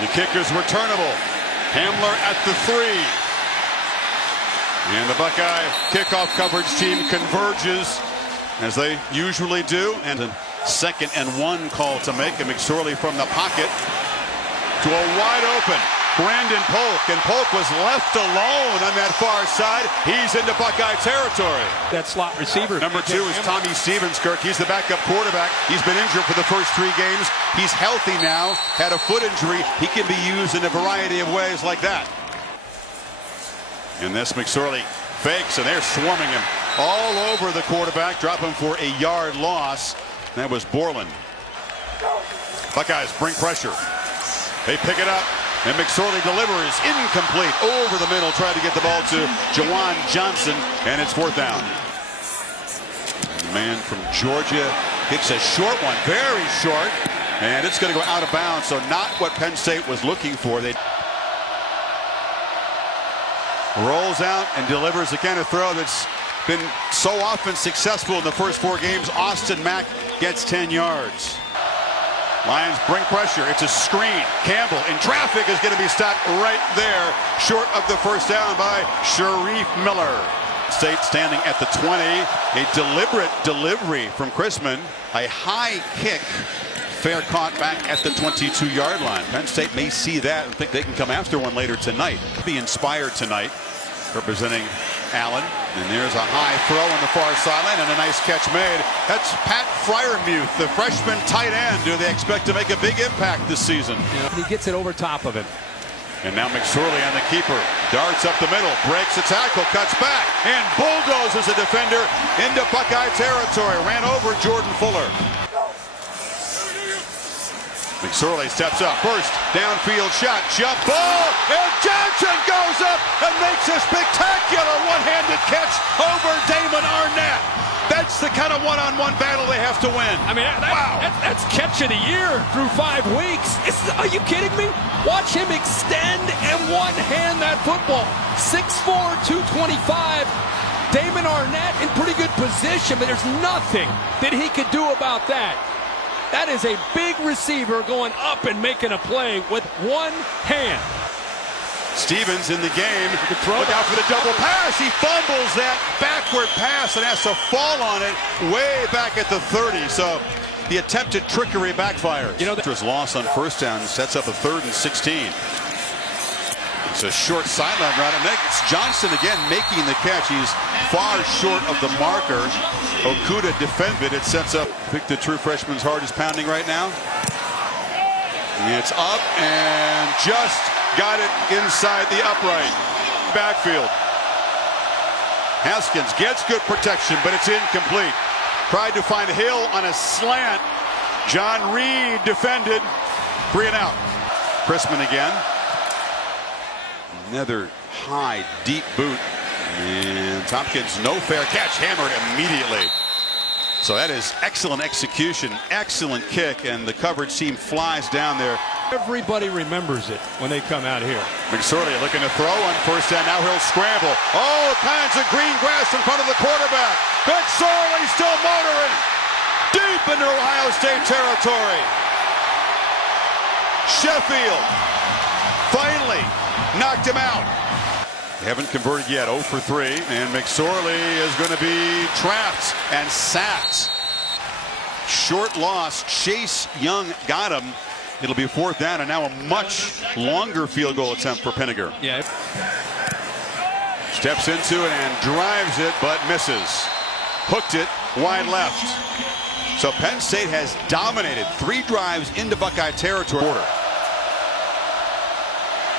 The kicker's returnable. Hamler at the 3. And the Buckeye kickoff coverage team converges, as they usually do. And a 2nd and 1 call to make. And McSorley from the pocket to a wide open Brandon Polk. And Polk was left alone on that far side. He's into Buckeye territory. That slot receiver. Number 2 is Tommy Stevens, Kirk. He's the backup quarterback. He's been injured for the first 3 games. He's healthy now. Had a foot injury. He can be used in a variety of ways like that. And this McSorley fakes, and they're swarming him all over the quarterback. Drop him for a yard loss. That was Borland. Buckeyes bring pressure. They pick it up. And McSorley delivers incomplete over the middle. Tried to get the ball to Jawan Johnson, and it's 4th down. The man from Georgia hits a short one, very short, and it's going to go out of bounds. So not what Penn State was looking for. They rolls out and delivers the kind of throw that's been so often successful in the first 4 games. Austin Mack gets 10 yards. Lions bring pressure. It's a screen. Campbell in traffic is going to be stopped right there, short of the first down by Sharif Miller. State standing at the 20. A deliberate delivery from Chrisman. A high kick. Fair caught back at the 22-yard line. Penn State may see that and think they can come after one later tonight. Be inspired tonight, representing Allen. And there's a high throw on the far sideline and a nice catch made. That's Pat Freiermuth, the freshman tight end. Do they expect to make a big impact this season? Yeah, he gets it over top of him. And now McSorley on the keeper. Darts up the middle, breaks a tackle, cuts back, and bulldozes a defender into Buckeye territory. Ran over Jordan Fuller. McSorley steps up. First downfield shot. Jump ball. And Johnson goes up and makes a spectacular one-handed catch over Damon Arnett. That's the kind of one-on-one battle they have to win. I mean, that's catch of the year through 5 weeks. Are you kidding me? Watch him extend and one-hand that football. 6'4", 225. Damon Arnett in pretty good position, but there's nothing that he could do about that. That is a big receiver going up and making a play with one hand. Stevens in the game. Look out for the double pass. He fumbles that backward pass and has to fall on it way back at the 30. So the attempted trickery backfires. You know, that was lost on first down. Sets up a 3rd and 16. It's a short sideline route. And it's Johnson again making the catch. He's far short of the marker. Okuda defended. It sets up. I think the true freshman's heart is pounding right now. It's up and just got it inside the upright. Backfield. Haskins gets good protection, but it's incomplete. Tried to find Hill on a slant. John Reed defended. 3 and out. Chrisman again. Another high, deep boot. And Tompkins, no fair catch, hammered immediately. So that is excellent execution, excellent kick, and the coverage team flies down there. Everybody remembers it when they come out here. McSorley looking to throw on first down. Now he'll scramble. All kinds of green grass in front of the quarterback. McSorley still motoring deep into Ohio State territory. Sheffield finally knocked him out. They haven't converted yet, 0 for 3, and McSorley is going to be trapped and sacked. Short loss. Chase Young got him. It'll be 4th down, and now a much longer field goal attempt for Penninger. Yeah. Steps into it and drives it, but misses. Hooked it wide left. So Penn State has dominated 3 drives into Buckeye territory.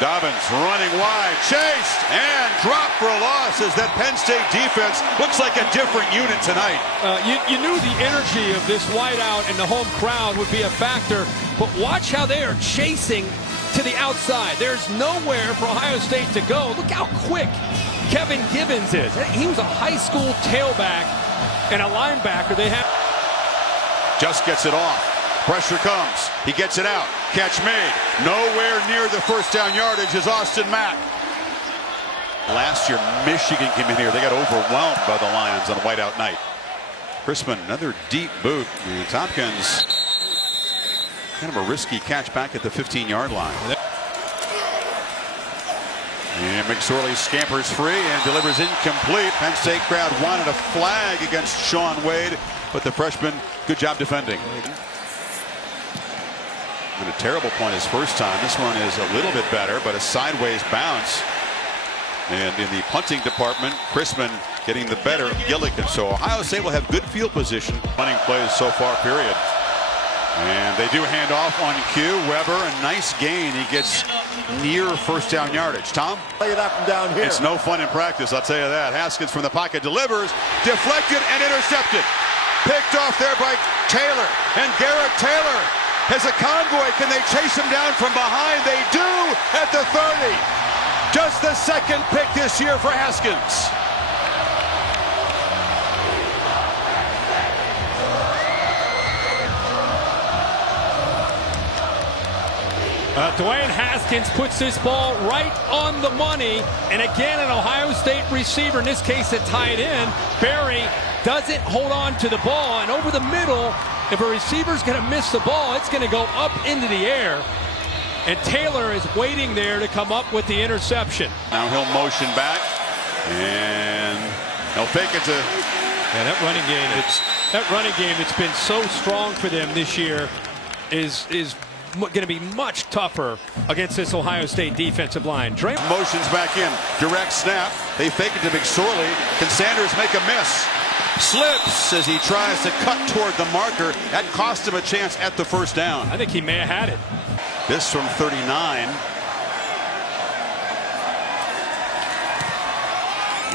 Dobbins running wide, chased, and dropped for a loss as that Penn State defense looks like a different unit tonight. You knew the energy of this whiteout and the home crowd would be a factor, but watch how they are chasing to the outside. There's nowhere for Ohio State to go. Look how quick Kevin Givens is. He was a high school tailback and a linebacker. They have just gets it off. Pressure comes. He gets it out. Catch made. Nowhere near the first down yardage is Austin Mack. Last year, Michigan came in here. They got overwhelmed by the Lions on a whiteout night. Chrisman, another deep boot. And Tompkins, kind of a risky catch back at the 15-yard line. And McSorley scampers free and delivers incomplete. Penn State crowd wanted a flag against Shaun Wade, but the freshman, good job defending. And a terrible point his first time. This one is a little bit better, but a sideways bounce. And in the punting department, Chrisman getting the better of Gillikin. So Ohio State will have good field position. Punting plays so far, period. And they do hand off on cue. Weber, a nice gain. He gets near first down yardage. Tom? Play it up and down here. It's no fun in practice, I'll tell you that. Haskins from the pocket delivers, deflected and intercepted. Picked off there by Taylor. And Garrett Taylor has a convoy. Can they chase him down from behind? They do at the 30. Just the second pick this year for Haskins. Dwayne Haskins puts this ball right on the money. And again, an Ohio State receiver, in this case a tight end, Barry, doesn't hold on to the ball. And over the middle, if a receiver's going to miss the ball, it's going to go up into the air. And Taylor is waiting there to come up with the interception. Now he'll motion back. And he'll fake it to... And that running game that's been so strong for them this year is going to be much tougher against this Ohio State defensive line. Motions back in. Direct snap. They fake it to McSorley. Can Sanders make a miss? Slips as he tries to cut toward the marker. That cost him a chance at the first down. I think he may have had it. This from 39.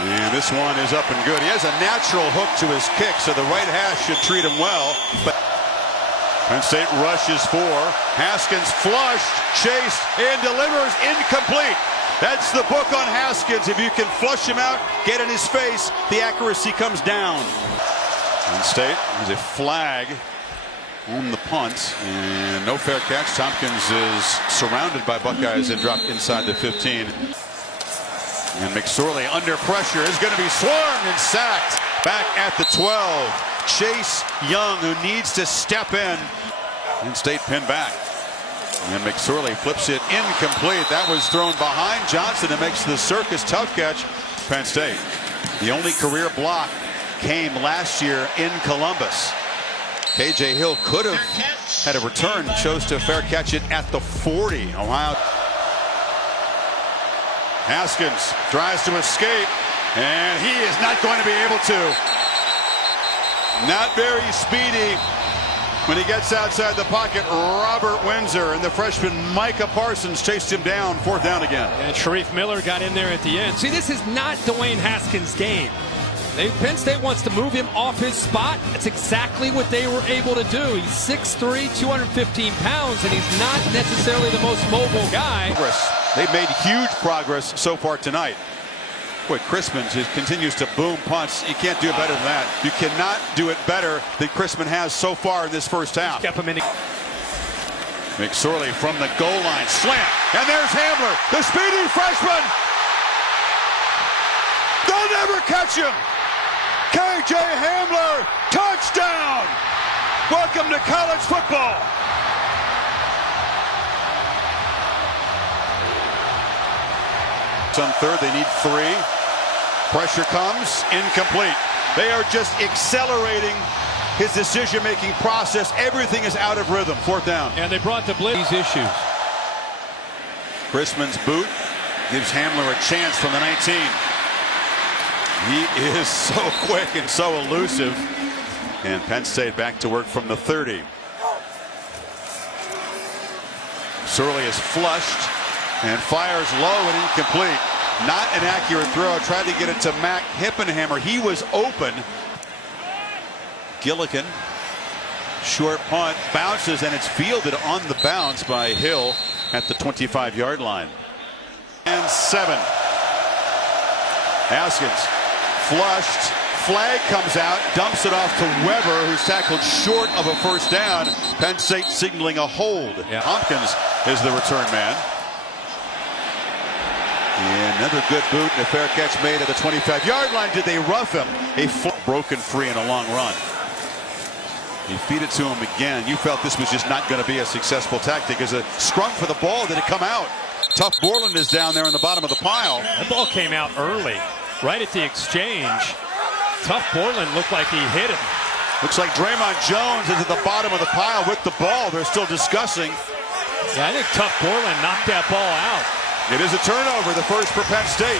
And this one is up and good. He has a natural hook to his kick, so the right hash should treat him well. But Penn State rushes for. Haskins flushed, chased, and delivers incomplete. That's the book on Haskins. If you can flush him out, get in his face, the accuracy comes down. Penn State has a flag on the punt, and no fair catch. Tompkins is surrounded by Buckeyes and dropped inside the 15. And McSorley under pressure is going to be swarmed and sacked back at the 12. Chase Young, who needs to step in. Penn State pinned back. And McSorley flips it incomplete. That was thrown behind Johnson and makes the circus tough catch. Penn State. The only career block came last year in Columbus. KJ Hill could have had a return, chose to fair catch it at the 40. Ohio. Haskins tries to escape, and he is not going to be able to. Not very speedy when he gets outside the pocket. Robert Windsor and the freshman Micah Parsons chased him down. Fourth down again. And Sharif Miller got in there at the end. See, this is not Dwayne Haskins' game. Penn State wants to move him off his spot. That's exactly what they were able to do. He's 6'3", 215 pounds, and he's not necessarily the most mobile guy. They've made huge progress so far tonight. Boy, Chrisman continues to boom punts. You can't do it better than that. You cannot do it better than Chrisman has so far in this first half. Kept him in. McSorley from the goal line. Slam. And there's Hamler, the speedy freshman. They'll never catch him. KJ Hamler, touchdown! Welcome to college football. On third, they need 3. Pressure comes, incomplete. They are just accelerating his decision-making process. Everything is out of rhythm. Fourth down. And they brought the blitz. These issues. Chrisman's boot gives Hamler a chance from the 19. He is so quick and so elusive. And Penn State back to work from the 30. Surley is flushed and fires low and incomplete. Not an accurate throw. Tried to get it to Mac Hippenhammer. He was open. Gillikin, short punt, bounces, and it's fielded on the bounce by Hill at the 25-yard line. And 7. Haskins flushed. Flag comes out, dumps it off to Weber, who's tackled short of a first down. Penn State signaling a hold. Yeah. Tompkins is the return man. And another good boot and a fair catch made at the 25-yard line. Did they rough him? A broken free and a long run. You feed it to him again. You felt this was just not going to be a successful tactic. As a scrum for the ball, did it come out? Tough Borland is down there in the bottom of the pile. That ball came out early, right at the exchange. Tough Borland looked like he hit him. Looks like Draymond Jones is at the bottom of the pile with the ball. They're still discussing. Yeah, I think Tough Borland knocked that ball out. It is a turnover, the first for Penn State.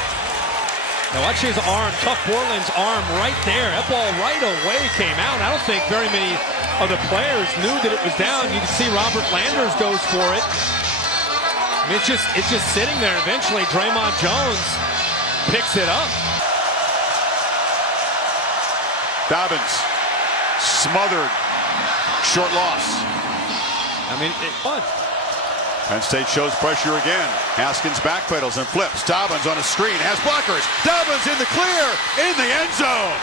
Now watch his arm, Tough Borland's arm right there. That ball right away came out. I don't think very many of the players knew that it was down. You can see Robert Landers goes for it. I mean, it's just sitting there. Eventually, Draymond Jones picks it up. Dobbins smothered, short loss. I mean, it won. Penn State shows pressure again. Haskins backpedals and flips. Dobbins on a screen, has blockers. Dobbins in the clear, in the end zone.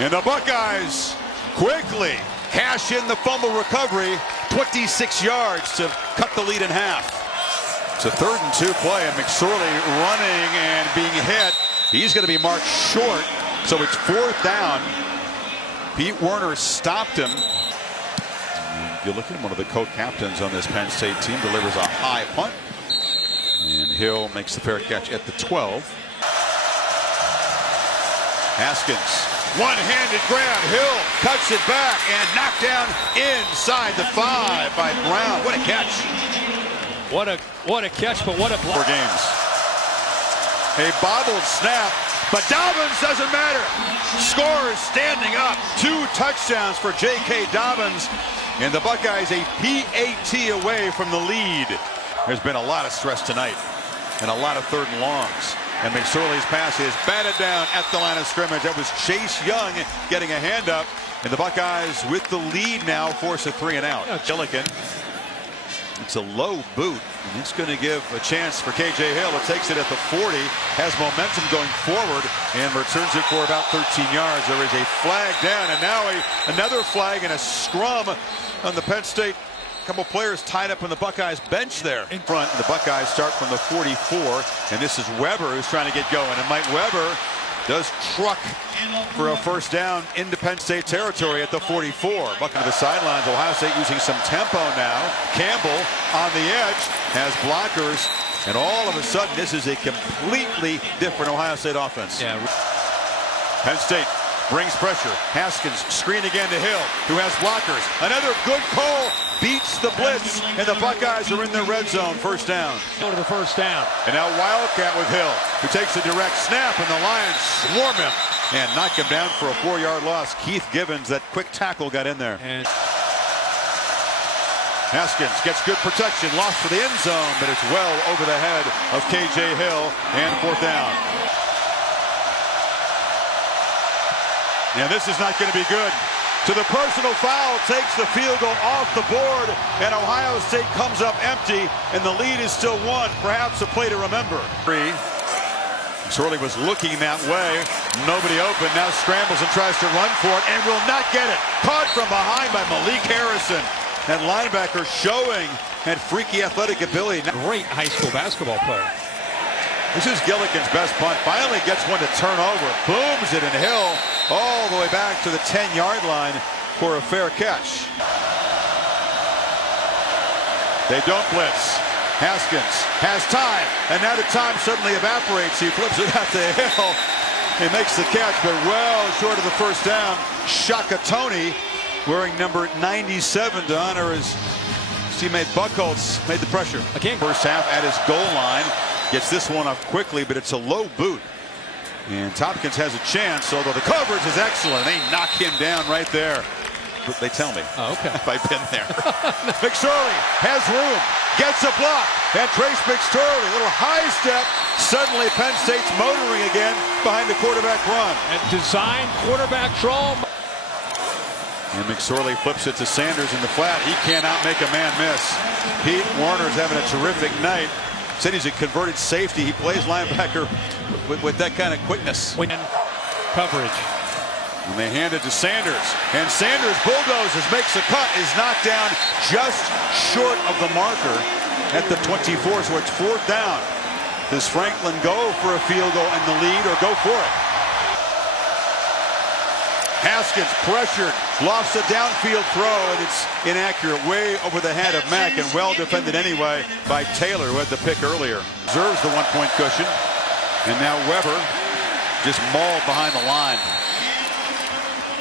And the Buckeyes quickly cash in the fumble recovery. 26 yards to cut the lead in half. It's a 3rd and 2 play, and McSorley running and being hit. He's going to be marked short, so it's 4th down. Pete Werner stopped him. You look at one of the co-captains on this Penn State team, delivers a high punt. And Hill makes the fair catch at the 12. Haskins, one-handed grab. Hill cuts it back and knocked down inside the 5 by Brown. What a catch. What a catch, but what a block. 4 games. A bobbled snap. But Dobbins doesn't matter. Scores standing up. 2 touchdowns for J.K. Dobbins. And the Buckeyes a PAT away from the lead. There's been a lot of stress tonight and a lot of 3rd and longs. And McSorley's pass is batted down at the line of scrimmage. That was Chase Young getting a hand up. And the Buckeyes with the lead now force a 3 and out. Gillikin. It's a low boot, and it's going to give a chance for K.J. Hill. It takes it at the 40, has momentum going forward, and returns it for about 13 yards. There is a flag down, and now another flag and a scrum on the Penn State. A couple players tied up on the Buckeyes bench there in front. The Buckeyes start from the 44, and this is Weber who's trying to get going. And Mike Weber does truck for a 1st down into Penn State territory at the 44. Bucking to the sidelines. Ohio State using some tempo now. Campbell on the edge has blockers, and all of a sudden this is a completely different Ohio State offense. Yeah. Penn State brings pressure. Haskins screen again to Hill, who has blockers. Another good call. Beats the blitz, and the Buckeyes are in their red zone. 1st down. Go to the 1st down. And now Wildcat with Hill, who takes a direct snap, and the Lions swarm him and knock him down for a 4-yard loss. Keith Givens, that quick tackle, got in there. And Haskins gets good protection, lost for the end zone, but it's well over the head of K.J. Hill, and 4th down. And this is not going to be good. So the personal foul takes the field goal off the board, and Ohio State comes up empty, and the lead is still 1. Perhaps a play to remember. McSorley was looking that way. Nobody open. Now scrambles and tries to run for it, and will not get it. Caught from behind by Malik Harrison. That linebacker showing that freaky athletic ability. Great high school basketball player. This is Gillikin's best punt. Finally gets one to turn over. Booms it, and Hill all the way back to the 10-yard line for a fair catch. They don't blitz. Haskins has time, and now the time suddenly evaporates. He flips it out to Hill. He makes the catch, but well short of the 1st down. Shaka Toney, wearing number 97 to honor his teammate Buckholz, made the pressure. Again, 1st half at his goal line. Gets this one up quickly, but it's a low boot. And Tompkins has a chance, although the coverage is excellent. They knock him down right there. But they tell me. Oh, okay. If I've been there. McSorley has room, gets a block, and Trace McSorley, a little high step. Suddenly Penn State's motoring again behind the quarterback run. And design quarterback draw. And McSorley flips it to Sanders in the flat. He cannot make a man miss. Pete Warner's having a terrific night. Said he's a converted safety. He plays linebacker with that kind of quickness. When coverage. And they hand it to Sanders. And Sanders bulldozes, makes a cut, is knocked down just short of the marker at the 24. So it's 4th down. Does Franklin go for a field goal and the lead, or go for it? Haskins pressured, lofts a downfield throw, and it's inaccurate, way over the head of Mack, and well defended anyway by Taylor, who had the pick earlier. Reserves the 1-point cushion, and now Weber just mauled behind the line.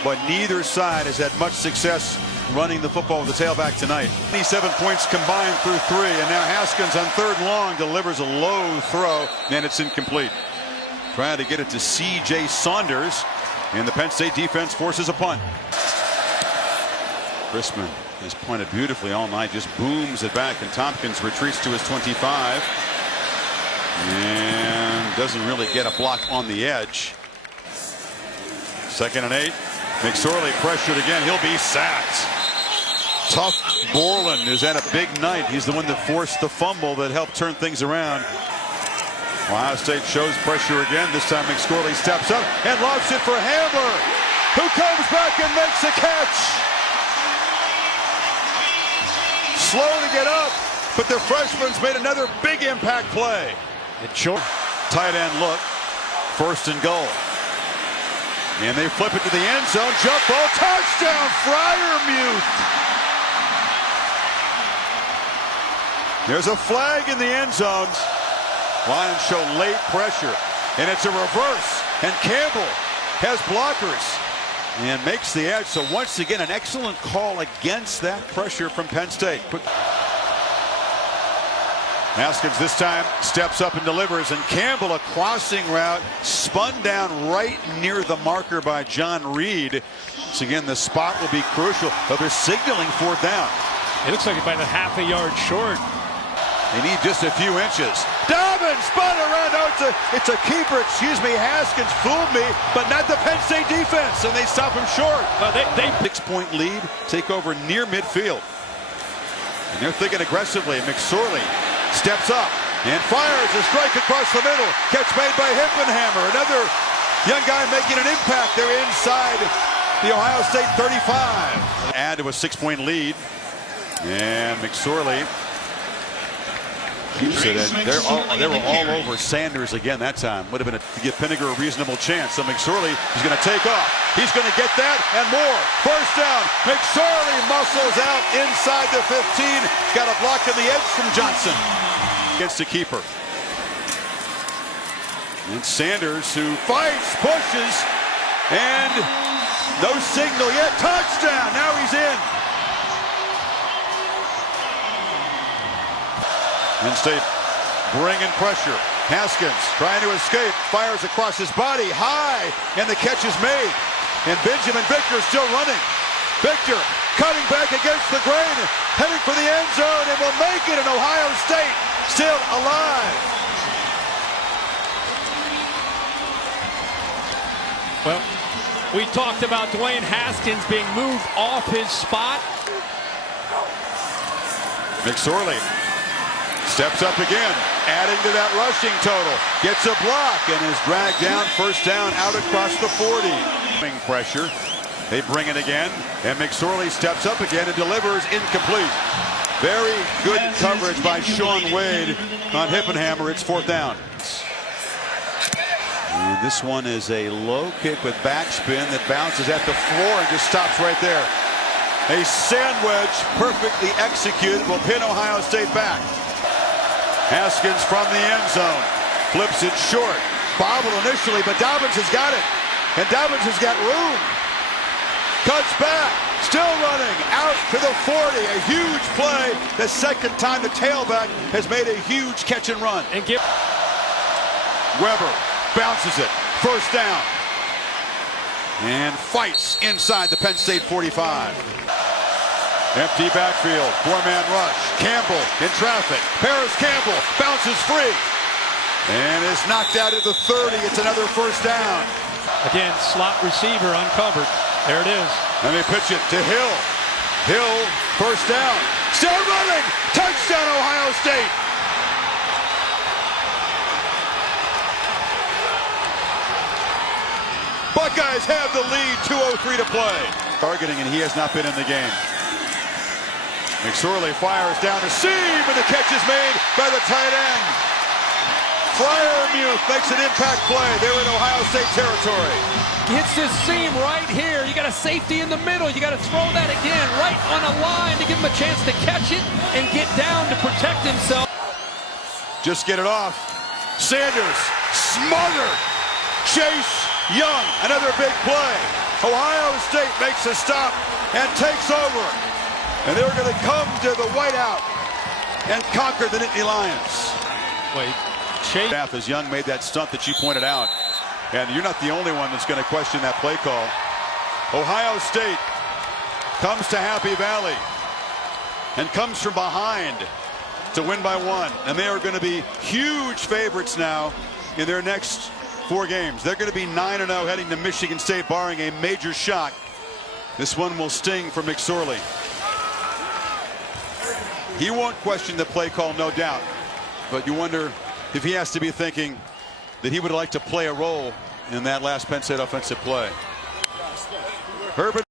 But neither side has had much success running the football with the tailback tonight. 27 points combined through 3, and now Haskins on 3rd and long delivers a low throw, and it's incomplete. Trying to get it to C.J. Saunders, and the Penn State defense forces a punt. Chrisman has punted beautifully all night, just booms it back, and Tompkins retreats to his 25 and doesn't really get a block on the edge. 2nd and 8. McSorley pressured again. He'll be sacked. Tough Borland is at a big night. He's the one that forced the fumble that helped turn things around. Ohio State shows pressure again. This time McSorley steps up and lobs it for Hamler, who comes back and makes a catch. Slow to get up, but the freshman's made another big impact play. It's short. Tight end look. 1st and goal. And they flip it to the end zone. Jump ball, touchdown, Freiermuth. There's a flag in the end zone. Lions show late pressure, and it's a reverse. And Campbell has blockers and makes the edge. So once again, an excellent call against that pressure from Penn State. Haskins this time steps up and delivers, and Campbell, a crossing route, spun down right near the marker by John Reed. Once again, the spot will be crucial, but they're signaling 4th down. It looks like it's by the half a yard short. They need just a few inches. Dobbins spun around. No, it's a keeper. Excuse me. Haskins fooled me, but not the Penn State defense, and they stop him short. They 6-point lead, take over near midfield. And they're thinking aggressively. McSorley steps up and fires a strike across the middle. Catch made by Hippenhammer. Another young guy making an impact. They're inside the Ohio State 35. Add to a 6-point lead. And McSorley keeps it. And they were all over Sanders again that time. Would have been to give Pinniger a reasonable chance. So McSorley is going to take off. He's going to get that and more. 1st down. McSorley muscles out inside the 15. Got a block on the edge from Johnson against the keeper. And Sanders, who fights, pushes, and no signal yet. Touchdown. Now he's in. Penn State bringing pressure. Haskins trying to escape, fires across his body high, and the catch is made. And Benjamin Victor still running. Victor cutting back against the grain, heading for the end zone, and will make it. In Ohio State still alive. Well, we talked about Dwayne Haskins being moved off his spot. McSorley steps up again, adding to that rushing total. Gets a block and is dragged down. 1st down out across the 40. Pressure. They bring it again, and McSorley steps up again and delivers incomplete. Very good coverage by Sean Wade on Hippenhammer. It's 4th down. And this one is a low kick with backspin that bounces at the floor and just stops right there. A sandwich perfectly executed will pin Ohio State back. Haskins from the end zone flips it short. Bobbled initially, but Dobbins has got it. And Dobbins has got room. Cuts back. Still running out to the 40. A huge play. The 2nd time the tailback has made a huge catch and run. And Weber bounces it. 1st down. And fights inside the Penn State 45. Empty backfield, 4-man rush. Campbell in traffic. Paris Campbell bounces free and is knocked out at the 30. It's another 1st down. again, slot receiver uncovered. There it is. Let me pitch it to Hill. Hill, 1st down. Still running. Touchdown, Ohio State. Buckeyes have the lead, 2:03 to play. Targeting, and he has not been in the game. McSorley fires down to seam, and the catch is made by the tight end. Fryermuth makes an impact play. They're in Ohio State territory. Hits this seam right here. You got a safety in the middle. You got to throw that again right on a line to give him a chance to catch it and get down to protect himself. Just get it off. Sanders smothered. Chase Young, another big play. Ohio State makes a stop and takes over. And they're going to come to the whiteout and conquer the Nittany Lions. Wait, Chase. As Young made that stunt that she pointed out. And you're not the only one that's going to question that play call. Ohio State comes to Happy Valley and comes from behind to win by 1. And they are going to be huge favorites now in their next 4 games. They're going to be 9-0 heading to Michigan State, barring a major shock. This one will sting for McSorley. He won't question the play call, no doubt. But you wonder if he has to be thinking that he would like to play a role in that last Penn State offensive play. Herbert